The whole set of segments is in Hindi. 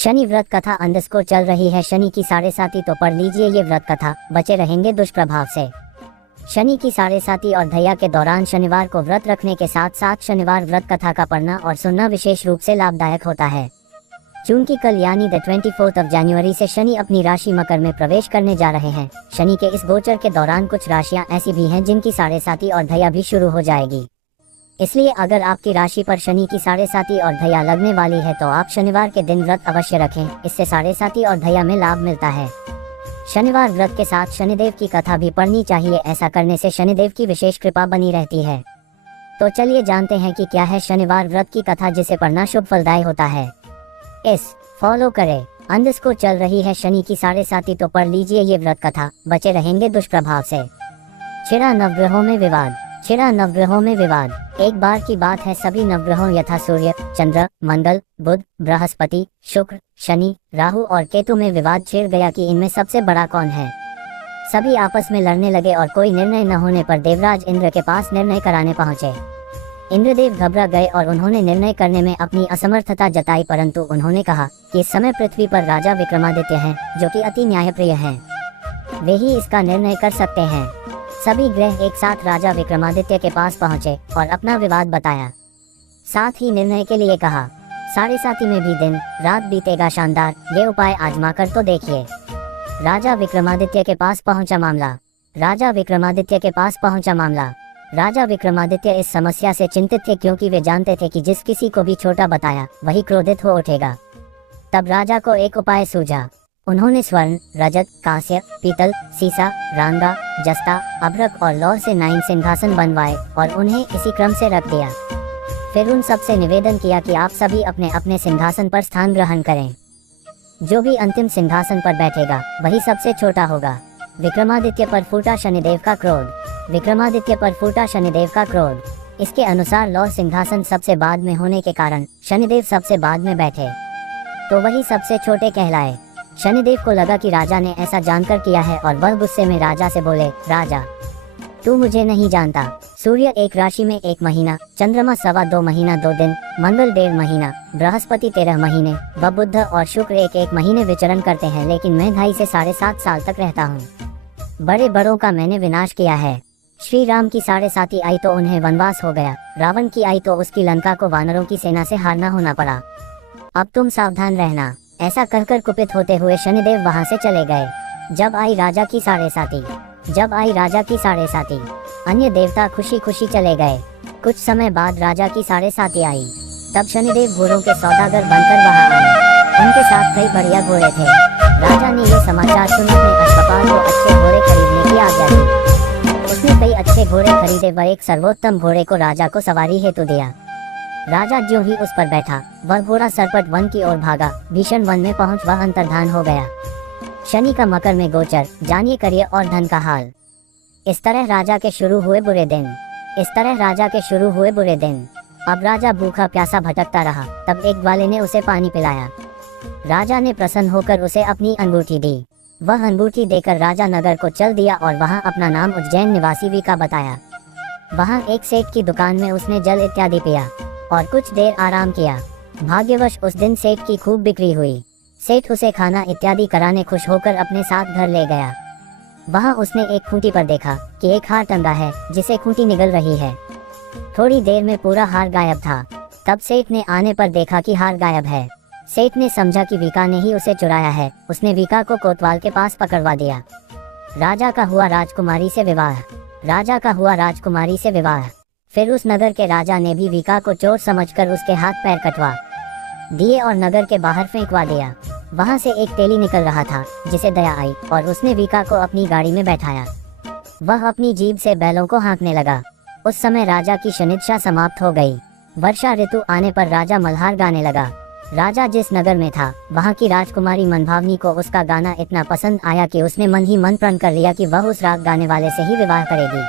शनि व्रत कथा अंडरस्कोर चल रही है। शनि की 7.5 तो पढ़ लीजिए ये व्रत कथा, बचे रहेंगे दुष्प्रभाव से। शनि की 7.5 और धैया के दौरान शनिवार को व्रत रखने के साथ साथ शनिवार व्रत कथा का पढ़ना और सुनना विशेष रूप से लाभदायक होता है। चूंकि कल यानी 24 जनवरी से शनि अपनी राशि मकर में प्रवेश करने जा रहे हैं, शनि के इस गोचर के दौरान कुछ राशियां ऐसी भी हैं जिनकी 7.5 और धैया भी शुरू हो जाएगी। इसलिए अगर आपकी राशि पर शनि की 7.5 और धैया लगने वाली है तो आप शनिवार के दिन व्रत अवश्य रखें, इससे 7.5 और धैया में लाभ मिलता है। शनिवार व्रत के साथ शनिदेव की कथा भी पढ़नी चाहिए, ऐसा करने से शनिदेव की विशेष कृपा बनी रहती है। तो चलिए जानते हैं कि क्या है शनिवार व्रत की कथा जिसे पढ़ना शुभ फलदायी होता है। फॉलो करें। अंडरस्कोर चल रही है शनि की 7.5 तो पढ़ लीजिए ये व्रत कथा, बचे रहेंगे दुष्प्रभाव से। छिड़ा नवग्रहों में विवाद। छिड़ा नवग्रहों में विवाद। एक बार की बात है, सभी नवग्रहों यथा सूर्य, चंद्र, मंगल, बुध, बृहस्पति, शुक्र, शनि, राहु और केतु में विवाद छिड़ गया कि इनमें सबसे बड़ा कौन है। सभी आपस में लड़ने लगे और कोई निर्णय न होने पर देवराज इंद्र के पास निर्णय कराने पहुंचे। इंद्रदेव घबरा गए और उन्होंने निर्णय करने में अपनी असमर्थता जताई, परंतु उन्होंने कहा कि इस समय पृथ्वी पर राजा विक्रमादित्य हैं, जो कि अति न्यायप्रिय हैं। वे ही इसका निर्णय कर सकते हैं। सभी ग्रह एक साथ राजा विक्रमादित्य के पास पहुंचे और अपना विवाद बताया, साथ ही निर्णय के लिए कहा। 7.5 में भी दिन रात बीतेगा शानदार, ये उपाय आजमा कर तो देखिए। राजा विक्रमादित्य के पास पहुंचा मामला। राजा विक्रमादित्य के पास पहुंचा मामला। राजा विक्रमादित्य इस समस्या से चिंतित थे, क्योंकि वे जानते थे कि जिस किसी को भी छोटा बताया वही क्रोधित हो उठेगा। तब राजा को एक उपाय सूझा। उन्होंने स्वर्ण, रजत, कांस्य, पीतल, सीसा, रांगा, जस्ता, अभ्रक और लौह से 9 सिंहासन बनवाए और उन्हें इसी क्रम से रख दिया। फिर उन सब से निवेदन किया कि आप सभी अपने अपने सिंहासन पर स्थान ग्रहण करें। जो भी अंतिम सिंहासन पर बैठेगा वही सबसे छोटा होगा। विक्रमादित्य पर फूटा शनिदेव का क्रोध। विक्रमादित्य पर फूटा शनिदेव का क्रोध। इसके अनुसार लौह सिंहासन सबसे बाद में होने के कारण शनिदेव सबसे बाद में बैठे, तो वही सबसे छोटे कहलाए। शनिदेव को लगा कि राजा ने ऐसा जानकर किया है और वह गुस्से में राजा से बोले, राजा तू मुझे नहीं जानता। सूर्य एक राशि में 1 महीना, चंद्रमा 2.25 महीना 2 दिन, मंगल 1.5 महीना, बृहस्पति 13 महीने, व बुध और शुक्र 1 महीने विचरण करते हैं, लेकिन मैं 2.5 से 7.5 साल तक रहता हूँ। बड़े बड़ों का मैंने विनाश किया है। श्री राम की 7.5 आई तो उन्हें वनवास हो गया, रावण की आई तो उसकी लंका को वानरों की सेना से हारना होना पड़ा। अब तुम सावधान रहना। ऐसा कहकर कुपित होते हुए शनिदेव वहां से चले गए। जब आई राजा की 7.5 अन्य देवता खुशी खुशी चले गए। कुछ समय बाद राजा की 7.5 आई। तब शनिदेव घोड़ों के सौदागर बनकर वहां आए। उनके साथ कई बढ़िया घोड़े थे। राजा ने ये समाचार सुन अपने अश्वपाल को अच्छे घोड़े खरीदने की आज्ञा दी। उसने कई अच्छे घोड़े खरीदे व एक सर्वोत्तम घोड़े को राजा को सवारी हेतु दिया। राजा ज्यों ही उस पर बैठा, वह घोड़ा सरपट वन की ओर भागा। भीषण वन में पहुंच वह अंतर्धान हो गया। शनि का मकर में गोचर, जानिए करियर और धन का हाल। इस तरह राजा के शुरू हुए बुरे दिन। अब राजा भूखा प्यासा भटकता रहा। तब एक ग्वाले ने उसे पानी पिलाया। राजा ने प्रसन्न होकर उसे अपनी अंगूठी दी। वह अंगूठी देकर राजा नगर को चल दिया और वहां अपना नाम उज्जैन निवासी विका बताया। वहां एक सेठ की दुकान में उसने जल इत्यादि पिया और कुछ देर आराम किया। भाग्यवश उस दिन सेठ की खूब बिक्री हुई। सेठ उसे खाना इत्यादि कराने खुश होकर अपने साथ घर ले गया। वहां उसने एक खूंटी पर देखा कि एक हार टंगा है, जिसे खूंटी निगल रही है। थोड़ी देर में पूरा हार गायब था। तब सेठ ने आने पर देखा कि हार गायब है। सेठ ने समझा कि विका ने ही उसे चुराया है। उसने विका को कोतवाल के पास पकड़वा दिया। राजा का हुआ राजकुमारी से विवाह। फिर उस नगर के राजा ने भी विका को चोर समझकर उसके हाथ पैर कटवा दिए और नगर के बाहर फेंकवा दिया। वहां से एक तेली निकल रहा था, जिसे दया आई और उसने विका को अपनी गाड़ी में बैठाया। वह अपनी जीभ से बैलों को हाँकने लगा। उस समय राजा की शनिदशा समाप्त हो गई। वर्षा ऋतु आने पर राजा मल्हार गाने लगा। राजा जिस नगर में था, वहां की राजकुमारी मनभावनी को उसका गाना इतना पसंद आया कि उसने मन ही मन प्रण कर लिया कि वह उस राग गाने वाले से ही विवाह करेगी।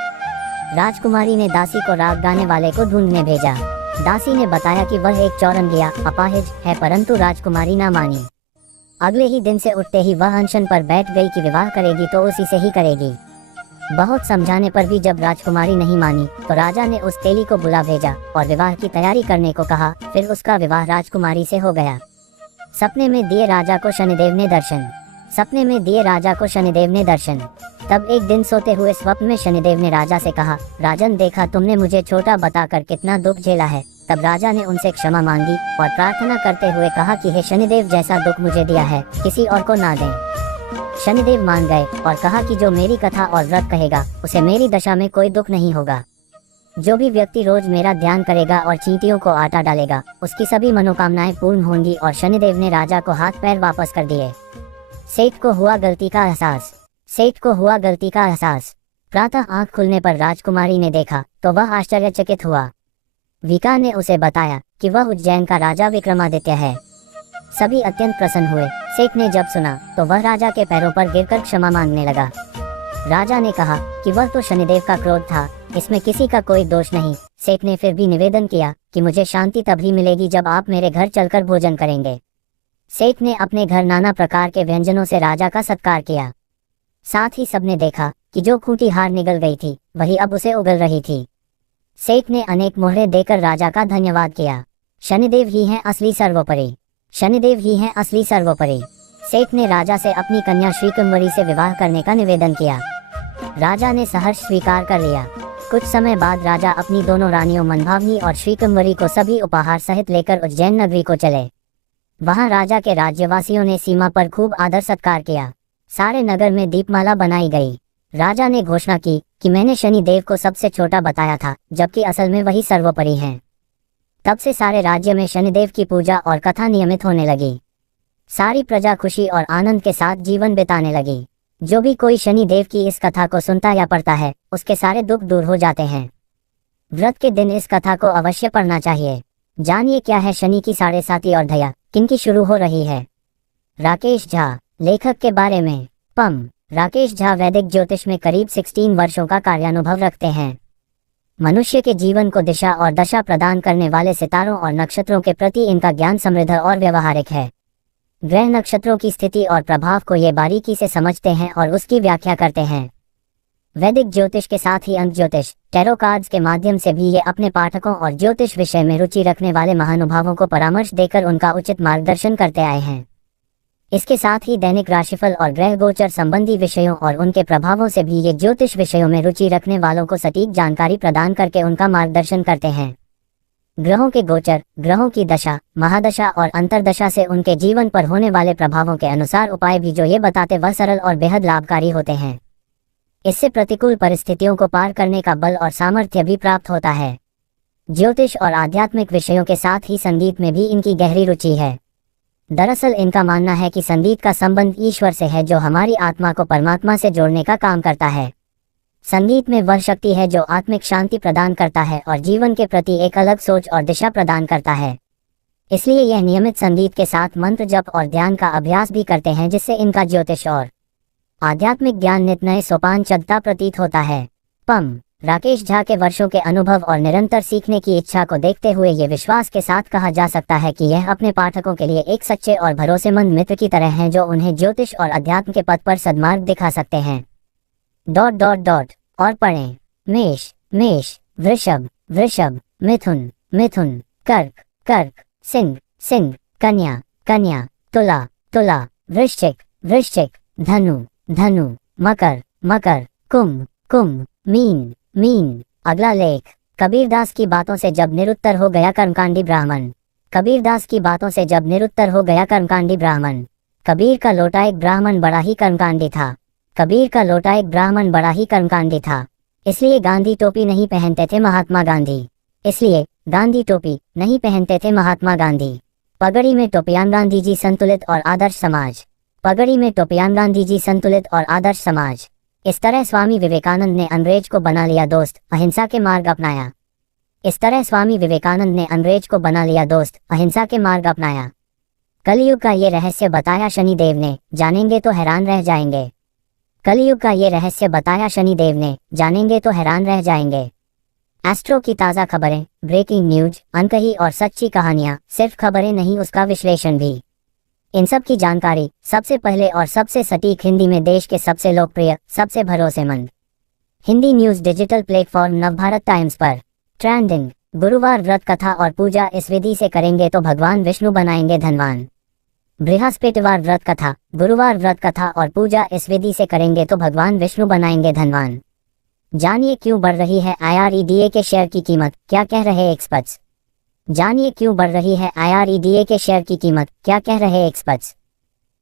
राजकुमारी ने दासी को राग गाने वाले को ढूंढने भेजा। दासी ने बताया कि वह एक चौरंगिया अपाहिज है, परंतु राजकुमारी ना मानी। अगले ही दिन से उठते ही वह अनशन पर बैठ गई कि विवाह करेगी तो उसी से ही करेगी। बहुत समझाने पर भी जब राजकुमारी नहीं मानी तो राजा ने उस तेली को बुला भेजा और विवाह की तैयारी करने को कहा। फिर उसका विवाह राजकुमारी से हो गया। सपने में दिए राजा को शनिदेव ने दर्शन। सपने में दिए राजा को शनिदेव ने दर्शन। तब एक दिन सोते हुए स्वप्न में शनिदेव ने राजा से कहा, राजन, देखा तुमने मुझे छोटा बताकर कितना दुख झेला है। तब राजा ने उनसे क्षमा मांगी और प्रार्थना करते हुए कहा कि हे शनिदेव, जैसा दुख मुझे दिया है किसी और को ना दें। शनिदेव मान गए और कहा कि जो मेरी कथा और व्रत कहेगा उसे मेरी दशा में कोई दुख नहीं होगा। जो भी व्यक्ति रोज मेरा ध्यान करेगा और चींटियों को आटा डालेगा उसकी सभी मनोकामनाएं पूर्ण होंगी। और शनिदेव ने राजा को हाथ पैर वापस कर दिए। सेठ को हुआ गलती का एहसास। सेठ को हुआ गलती का एहसास। प्रातः आंख खुलने पर राजकुमारी ने देखा तो वह आश्चर्यचकित हुआ। विका ने उसे बताया कि वह उज्जैन का राजा विक्रमादित्य है। सभी अत्यंत प्रसन्न हुए। सेठ ने जब सुना तो वह राजा के पैरों पर गिरकर क्षमा मांगने लगा। राजा ने कहा कि वह तो शनिदेव का क्रोध था, इसमें किसी का कोई दोष नहीं। सेठ ने फिर भी निवेदन किया कि मुझे शांति तभी मिलेगी जब आप मेरे घर चलकर भोजन करेंगे। सेठ ने अपने घर नाना प्रकार के व्यंजनों से राजा का सत्कार किया। साथ ही सबने देखा कि जो खूंटी हार निगल गई थी वही अब उसे उगल रही थी। सेठ ने अनेक मोहरे देकर राजा का धन्यवाद किया। शनिदेव ही हैं असली सर्वोपरि। शनिदेव ही हैं असली सर्वोपरि। सेठ ने राजा से अपनी कन्या श्रीकुंवरी से विवाह करने का निवेदन किया। राजा ने सहर्ष स्वीकार कर लिया। कुछ समय बाद राजा अपनी दोनों रानियों मनभावनी और श्रीकुंवरी को सभी उपहार सहित लेकर उज्जैन नगरी को चले। वहां राजा के राज्यवासियों ने सीमा पर खूब आदर सत्कार किया। सारे नगर में दीपमाला बनाई गई। राजा ने घोषणा की कि मैंने शनिदेव को सबसे छोटा बताया था, जबकि असल में वही सर्वोपरि हैं। तब से सारे राज्य में शनिदेव की पूजा और कथा नियमित होने लगी। सारी प्रजा खुशी और आनंद के साथ जीवन बिताने लगी। जो भी कोई शनिदेव की इस कथा को सुनता या पढ़ता है उसके सारे दुख दूर हो जाते हैं। व्रत के दिन इस कथा को अवश्य पढ़ना चाहिए। जानिए क्या है शनि की 7.5 और दया किनकी शुरू हो रही है। राकेश झा। लेखक के बारे में। राकेश झा वैदिक ज्योतिष में करीब 16 वर्षों का कार्यानुभव रखते हैं। मनुष्य के जीवन को दिशा और दशा प्रदान करने वाले सितारों और नक्षत्रों के प्रति इनका ज्ञान समृद्ध और व्यवहारिक है। ग्रह नक्षत्रों की स्थिति और प्रभाव को ये बारीकी से समझते हैं और उसकी व्याख्या करते हैं। वैदिक ज्योतिष के साथ ही अंक ज्योतिष, टैरो कार्ड्स के माध्यम से भी ये अपने पाठकों और ज्योतिष विषय में रुचि रखने वाले महानुभावों को परामर्श देकर उनका उचित मार्गदर्शन करते आए हैं। इसके साथ ही दैनिक राशिफल और ग्रह गोचर संबंधी विषयों और उनके प्रभावों से भी ये ज्योतिष विषयों में रुचि रखने वालों को सटीक जानकारी प्रदान करके उनका मार्गदर्शन करते हैं। ग्रहों के गोचर, ग्रहों की दशा, महादशा और अंतरदशा से उनके जीवन पर होने वाले प्रभावों के अनुसार उपाय भी जो ये बताते वह सरल और बेहद लाभकारी होते हैं। इससे प्रतिकूल परिस्थितियों को पार करने का बल और सामर्थ्य भी प्राप्त होता है। ज्योतिष और आध्यात्मिक विषयों के साथ ही संगीत में भी इनकी गहरी रुचि है। दरअसल इनका मानना है कि संगीत का संबंध ईश्वर से है, जो हमारी आत्मा को परमात्मा से जोड़ने का काम करता है। संगीत में वह शक्ति है जो आत्मिक शांति प्रदान करता है और जीवन के प्रति एक अलग सोच और दिशा प्रदान करता है। इसलिए यह नियमित संगीत के साथ मंत्र जप और ध्यान का अभ्यास भी करते हैं, जिससे इनका ज्योतिष और आध्यात्मिक ज्ञान नित नए सोपान चढ़ता प्रतीत होता है। राकेश झा के वर्षों के अनुभव और निरंतर सीखने की इच्छा को देखते हुए ये विश्वास के साथ कहा जा सकता है कि यह अपने पाठकों के लिए एक सच्चे और भरोसेमंद मित्र की तरह हैं, जो उन्हें ज्योतिष और अध्यात्म के पथ पर सद्मार्ग दिखा सकते हैं। और पढ़ें। मेष, वृषभ, मिथुन, कर्क, सिंह, कन्या, तुला, वृश्चिक, धनु, मकर, कुंभ, मीन। अगला लेख। कबीरदास की बातों से जब निरुत्तर हो गया कर्मकांडी ब्राह्मण। कबीरदास की बातों से जब निरुत्तर हो गया कर्मकांडी ब्राह्मण। कबीर का लौटा एक ब्राह्मण बड़ा ही कर्मकांडी था। कबीर का लौटा एक ब्राह्मण बड़ा ही कर्मकांडी था। इसलिए गांधी टोपी नहीं पहनते थे महात्मा गांधी। इसलिए गांधी टोपी नहीं पहनते थे महात्मा गांधी। पगड़ी में टोपियान गांधी जी संतुलित और आदर्श समाज। पगड़ी में टोपियान गांधी जी संतुलित और आदर्श समाज। इस तरह स्वामी विवेकानंद ने अंग्रेज को बना लिया दोस्त, अहिंसा के मार्ग अपनाया। इस तरह स्वामी विवेकानंद ने अंग्रेज को बना लिया दोस्त, अहिंसा के मार्ग अपनाया। कलयुग का ये रहस्य बताया शनिदेव ने, जानेंगे तो हैरान रह जाएंगे। कलयुग का ये रहस्य बताया शनिदेव ने, जानेंगे तो हैरान रह जाएंगे। एस्ट्रो की ताज़ा खबरें, ब्रेकिंग न्यूज, अनकही और सच्ची कहानियाँ, सिर्फ खबरें नहीं उसका विश्लेषण भी। इन सब की जानकारी सबसे पहले और सबसे सटीक हिंदी में देश के सबसे लोकप्रिय, सबसे भरोसेमंद Hindi news digital platform Navbharat times पर। ट्रेंडिंग। गुरुवार व्रत कथा और पूजा इस विधि से करेंगे तो भगवान विष्णु बनाएंगे धनवान। बृहस्पतिवार व्रत कथा, गुरुवार व्रत कथा और पूजा इस विधि से करेंगे तो भगवान विष्णु बनाएंगे धनवान। जानिए क्यों बढ़ रही है IREDA के शेयर की कीमत, क्या कह रहे एक्सपर्ट्स। जानिए क्यों बढ़ रही है IREDA के शेयर की कीमत, क्या कह रहे एक्सपर्ट्स।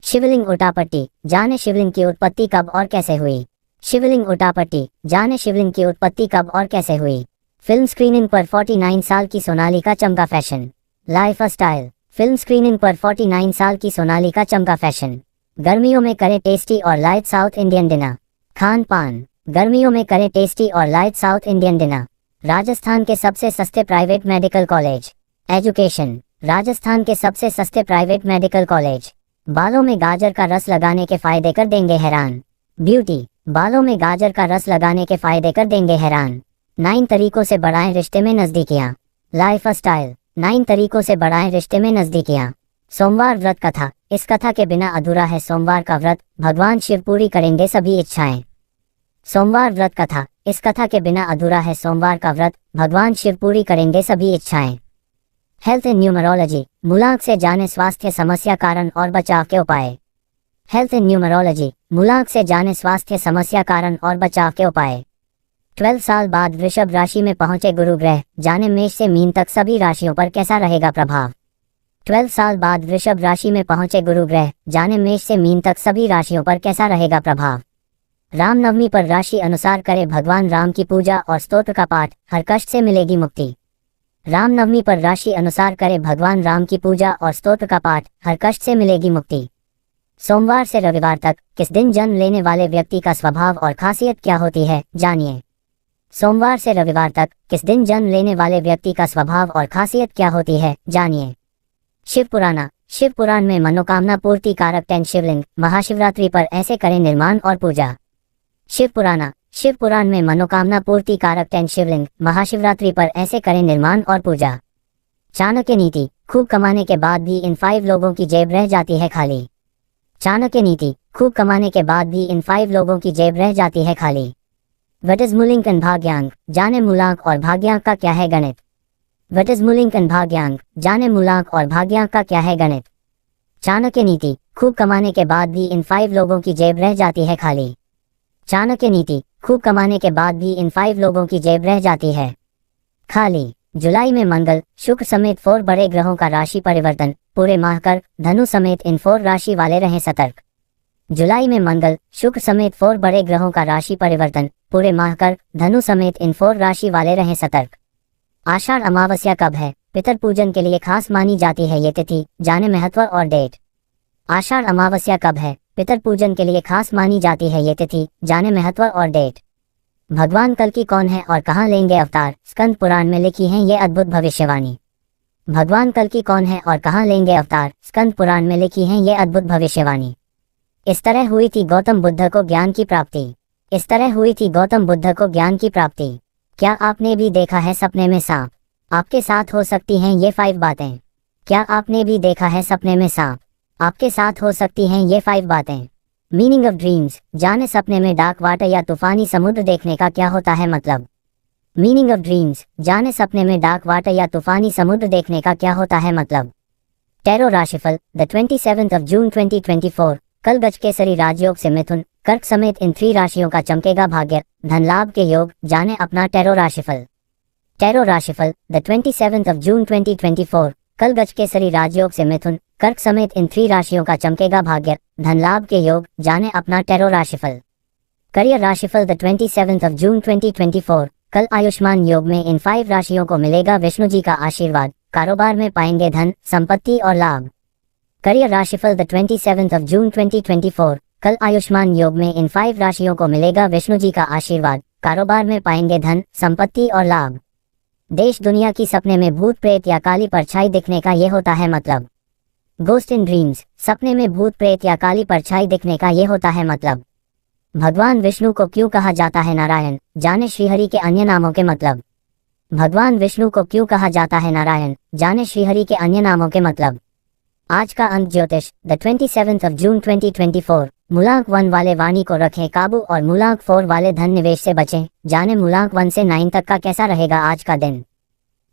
शिवलिंग उल्टापट्टी, जाने शिवलिंग की उत्पत्ति कब और कैसे हुई। शिवलिंग उल्टापट्टी, जाने शिवलिंग की उत्पत्ति कब और कैसे हुई। फिल्म स्क्रीनिंग पर 49 साल की सोनालिका चमका fashion. Life style, film screening पर 49 साल की सोनालिका चमका फैशन। गर्मियों में करें टेस्टी और light south Indian dinner. Khan पान, गर्मियों में करें टेस्टी और light south Indian dinner. Rajasthan के सबसे सस्ते private medical college. Education, Rajasthan के सबसे सस्ते प्राइवेट मेडिकल कॉलेज। बालों में गाजर का रस लगाने के फायदे कर देंगे हैरान। ब्यूटी, बालों में गाजर का रस लगाने के फायदे कर देंगे हैरान। 9 तरीकों से बढ़ाएं रिश्ते में नजदीकियां। लाइफ स्टाइल, 9 तरीकों से बढ़ाएं रिश्ते में नजदीकियां। सोमवार व्रत कथा, इस कथा के बिना अधूरा है सोमवार का व्रत, भगवान शिव पूरी करेंगे सभी इच्छाएं। सोमवार व्रत कथा, इस कथा के बिना अधूरा है सोमवार का व्रत, भगवान शिव पूरी करेंगे सभी इच्छाएं। हेल्थ इन न्यूमरोलॉजी, मूलांक से जाने स्वास्थ्य समस्या कारण और बचाव के उपाय। हेल्थ इन न्यूमरोलॉजी, मूलांक से जाने स्वास्थ्य समस्या कारण और बचाव के उपाय। 12 साल बाद वृषभ राशि में पहुंचे गुरु ग्रह, जाने मेष से मीन तक सभी राशियों पर कैसा रहेगा प्रभाव। 12 साल बाद वृषभ राशि में पहुंचे गुरु ग्रह, जाने मेष से मीन तक सभी राशियों पर कैसा रहेगा प्रभाव। रामनवमी पर राशि अनुसार करें भगवान राम की पूजा और स्तोत्र का पाठ, हर कष्ट से मिलेगी मुक्ति। रामनवमी पर राशि अनुसार करें भगवान राम की पूजा और स्तोत्र का पाठ, हर कष्ट से मिलेगी मुक्ति। सोमवार से रविवार तक किस दिन जन्म लेने वाले व्यक्ति का स्वभाव और खासियत क्या होती है, जानिए। सोमवार से रविवार तक किस दिन जन्म लेने वाले व्यक्ति का स्वभाव और खासियत क्या होती है, जानिए। शिव पुराण, शिव पुराण में मनोकामना पूर्ति कारक 10 शिवलिंग, महाशिवरात्रि पर ऐसे करें निर्माण और पूजा। शिव पुराण, शिव पुराण में मनोकामना पूर्ति कारक 10 शिवलिंग, महाशिवरात्रि पर ऐसे करें निर्माण और पूजा। चाणक्य नीति, खूब कमाने के बाद भी इन 5 लोगों की जेब रह जाती है खाली। चाणक्य नीति, खूब कमाने के बाद भी इन 5 लोगों की जेब रह जाती है खाली। व्हाट इज मूलिंक एंड भाग्यांक, जाने मूलांक और भाग्यांक का क्या है गणित। व्हाट इज मूलिंक एंड भाग्यांक, जाने मूलांक और भाग्यांक का क्या है गणित। चाणक्य नीति, खूब कमाने के बाद भी इन 5 लोगों की जेब रह जाती है खाली। चाणक्य नीति, खूब कमाने के बाद भी इन 5 लोगों की जेब रह जाती है खाली। जुलाई में मंगल, शुक्र समेत 4 बड़े ग्रहों का राशि परिवर्तन, पूरे माह कर धनु समेत इन 4 राशि वाले रहें सतर्क। जुलाई में मंगल, शुक्र समेत 4 बड़े ग्रहों का राशि परिवर्तन, पूरे माह कर धनु समेत इन 4 राशि वाले रहें सतर्क। आषाढ़ अमावस्या कब है, पितर पूजन के लिए खास मानी जाती है ये तिथि, जाने महत्व और डेट। आषाढ़ अमावस्या कब है, पितर पूजन के लिए खास मानी जाती है ये तिथि, जाने महत्व और डेट। भगवान कल्कि कौन है और कहाँ लेंगे अवतार, स्कंद पुराण में लिखी है ये अद्भुत भविष्यवाणी। भगवान कल्कि कौन है और कहाँ लेंगे अवतार, स्कंद पुराण में लिखी है ये अद्भुत भविष्यवाणी। इस तरह हुई थी गौतम बुद्ध को ज्ञान की प्राप्ति। इस तरह हुई थी गौतम बुद्ध को ज्ञान की प्राप्ति। क्या आपने भी देखा है सपने में सांप, आपके साथ हो सकती हैं ये 5 बातें। क्या आपने भी देखा है सपने में सांप, आपके साथ हो सकती हैं ये 5 बातें। मीनिंग ऑफ ड्रीम्स, जाने सपने में डार्क वाटर या तूफानी समुद्र देखने का क्या होता है मतलब। मीनिंग ऑफ ड्रीम्स, जाने सपने में डार्क वाटर या तूफानी समुद्र देखने का क्या होता है मतलब। टैरो राशिफल, द 27th of June 2024, कल गज केसरी राजयोग से मिथुन, कर्क समेत इन 3 राशियों का चमकेगा भाग्य, धन लाभ के योग, जाने अपना टैरो राशिफल। टैरो राशिफल, द 27th of June 2024, कल गज केसरी राजयोग से मिथुन, कर्क समेत इन 3 राशियों का चमकेगा भाग्य, धन लाभ के योग, जाने अपना टैरो राशिफल। करियर राशिफल, द 27th of June 2024, कल आयुष्मान योग में इन 5 राशियों को मिलेगा विष्णु जी का आशीर्वाद, कारोबार में पाएंगे धन, संपत्ति और लाभ। करियर राशिफल, द 27th of June 2024, कल आयुष्मान योग में इन 5 राशियों को मिलेगा विष्णु जी का आशीर्वाद, कारोबार में पाएंगे धन, संपत्ति और लाभ। देश दुनिया की सपने में भूत प्रेत या काली परछाई दिखने का ये होता है मतलब। गोस्ट इन ड्रीम्स, सपने में भूत प्रेत या काली परछाई दिखने का ये होता है मतलब। भगवान विष्णु को क्यों कहा जाता है नारायण, जाने श्रीहरि के अन्य नामों के मतलब। भगवान विष्णु को क्यों कहा जाता है नारायण, जाने श्रीहरि के अन्य नामों के मतलब। आज का अंक ज्योतिष, द 27th of June 2024, मूलांक 1 वाले वाणी को रखें काबू और मूलांक 4 वाले धन निवेश से बचें, जाने मूलांक 1 से 9 तक का कैसा रहेगा आज का दिन।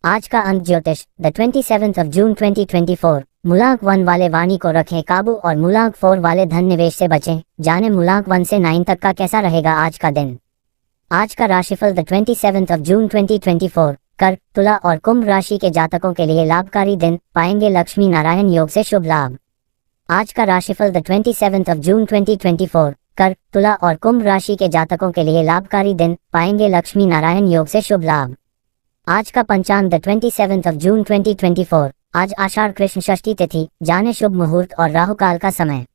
आज का अंक ज्योतिष, द 27th of June 2024, मूलांक 1 वाले वाणी को रखें काबू और मूलांक 4 वाले धन निवेश से बचें। जाने मूलांक 1 से 9 तक का कैसा रहेगा आज का दिन। आज का राशिफल द 27 जून 2024। कर्क, तुला और कुंभ राशि के जातकों के लिए लाभकारी दिन, पाएंगे लक्ष्मी नारायण योग से शुभ लाभ। आज का राशिफल द 27 जून 2024। कर्क, तुला और कुंभ राशि के जातकों के लिए लाभकारी दिन, पाएंगे लक्ष्मी नारायण योग से शुभ लाभ। आज का पंचांग द 27 जून 2024। आज आषाढ़ कृष्ण षष्ठी तिथि, जाने शुभ मुहूर्त और राहु काल का समय।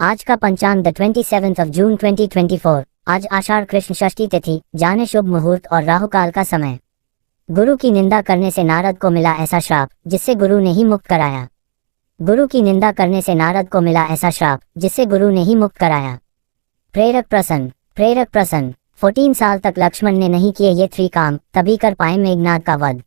आज का पंचांग द 27 जून 2024। आज आषाढ़ कृष्ण षष्ठी तिथि, जाने शुभ मुहूर्त और राहु काल का समय। गुरु की निंदा करने से नारद को मिला ऐसा श्राप जिससे गुरु ने ही मुक्त कराया। गुरु की निंदा करने से नारद को मिला ऐसा श्राप जिससे गुरु ने ही मुक्त कराया। प्रेरक प्रसन्न। प्रेरक प्रसन्न। 14 साल तक लक्ष्मण ने नहीं किए ये 3 काम, तभी कर पाए मेघनाद का वध।